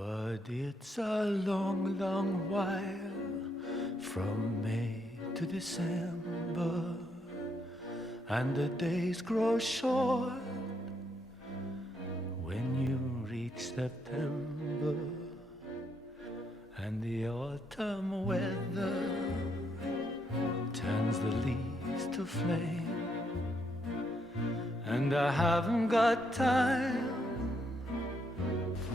But it's a long, long while from May to December, and the days grow short when you reach September, and the autumn weather turns the leaves to flame, and I haven't got time.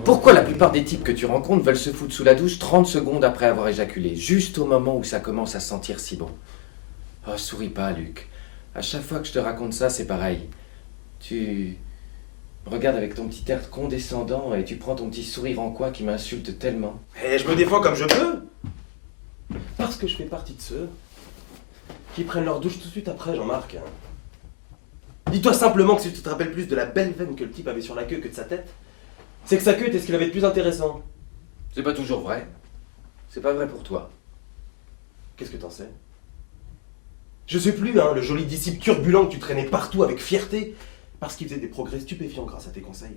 Pourquoi la plupart des types que tu rencontres veulent se foutre sous la douche 30 secondes après avoir éjaculé, juste au moment où ça commence à sentir si bon? Oh, souris pas, Luc. À chaque fois que je te raconte ça, c'est pareil. Tu regardes avec ton petit air condescendant et tu prends ton petit sourire en coin qui m'insulte tellement. Et je me défends comme je peux. Parce que je fais partie de ceux qui prennent leur douche tout de suite après, Jean-Marc. Dis-toi simplement que si tu te rappelles plus de la belle veine que le type avait sur la queue que de sa tête, c'est que sa queue était ce qu'il avait de plus intéressant. C'est pas toujours vrai. C'est pas vrai pour toi. Qu'est-ce que t'en sais? Je sais plus, le joli disciple turbulent que tu traînais partout avec fierté, parce qu'il faisait des progrès stupéfiants grâce à tes conseils.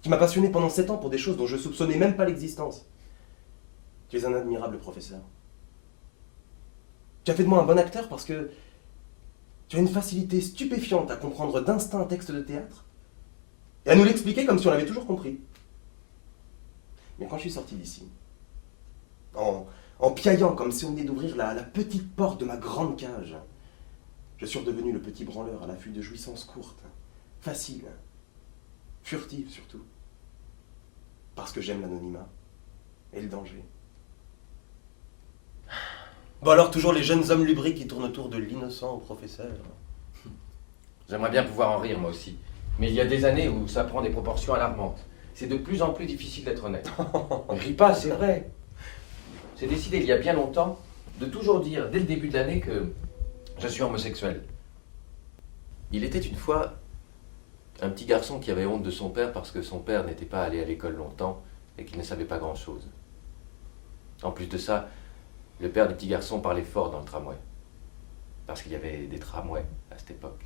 Qui m'a passionné pendant 7 ans pour des choses dont je soupçonnais même pas l'existence. Tu es un admirable professeur. Tu as fait de moi un bon acteur parce que tu as une facilité stupéfiante à comprendre d'instinct un texte de théâtre et à nous l'expliquer comme si on l'avait toujours compris. Mais quand je suis sorti d'ici, en piaillant comme si on venait d'ouvrir la petite porte de ma grande cage, je suis redevenu le petit branleur à l'affût de jouissances courtes, faciles, furtives surtout, parce que j'aime l'anonymat et le danger. Bon alors, toujours les jeunes hommes lubriques qui tournent autour de l'innocent au professeur. J'aimerais bien pouvoir en rire, moi aussi. Mais il y a des années où ça prend des proportions alarmantes. C'est de plus en plus difficile d'être honnête. Ne ris pas, c'est vrai. J'ai décidé il y a bien longtemps de toujours dire dès le début de l'année que je suis homosexuel. Il était une fois un petit garçon qui avait honte de son père parce que son père n'était pas allé à l'école longtemps et qu'il ne savait pas grand-chose. En plus de ça, le père du petit garçon parlait fort dans le tramway. Parce qu'il y avait des tramways à cette époque.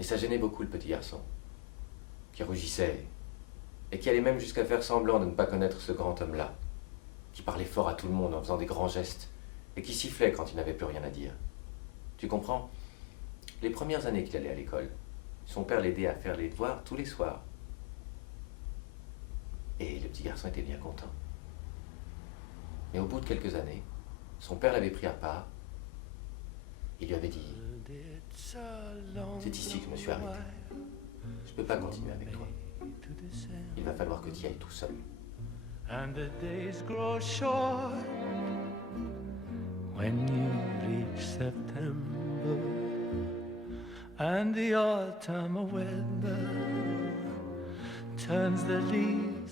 Et ça gênait beaucoup le petit garçon, qui rougissait, et qui allait même jusqu'à faire semblant de ne pas connaître ce grand homme-là, qui parlait fort à tout le monde en faisant des grands gestes, et qui sifflait quand il n'avait plus rien à dire. Tu comprends? Les premières années qu'il allait à l'école, son père l'aidait à faire les devoirs tous les soirs. Et le petit garçon était bien content. Mais au bout de quelques années, son père l'avait pris à part. Il lui avait dit: c'est ici que je me suis arrêté. Je peux pas continuer avec toi. Il va falloir que tu y ailles tout seul. And the days grow short when you reach September, and the autumn weather turns the leaves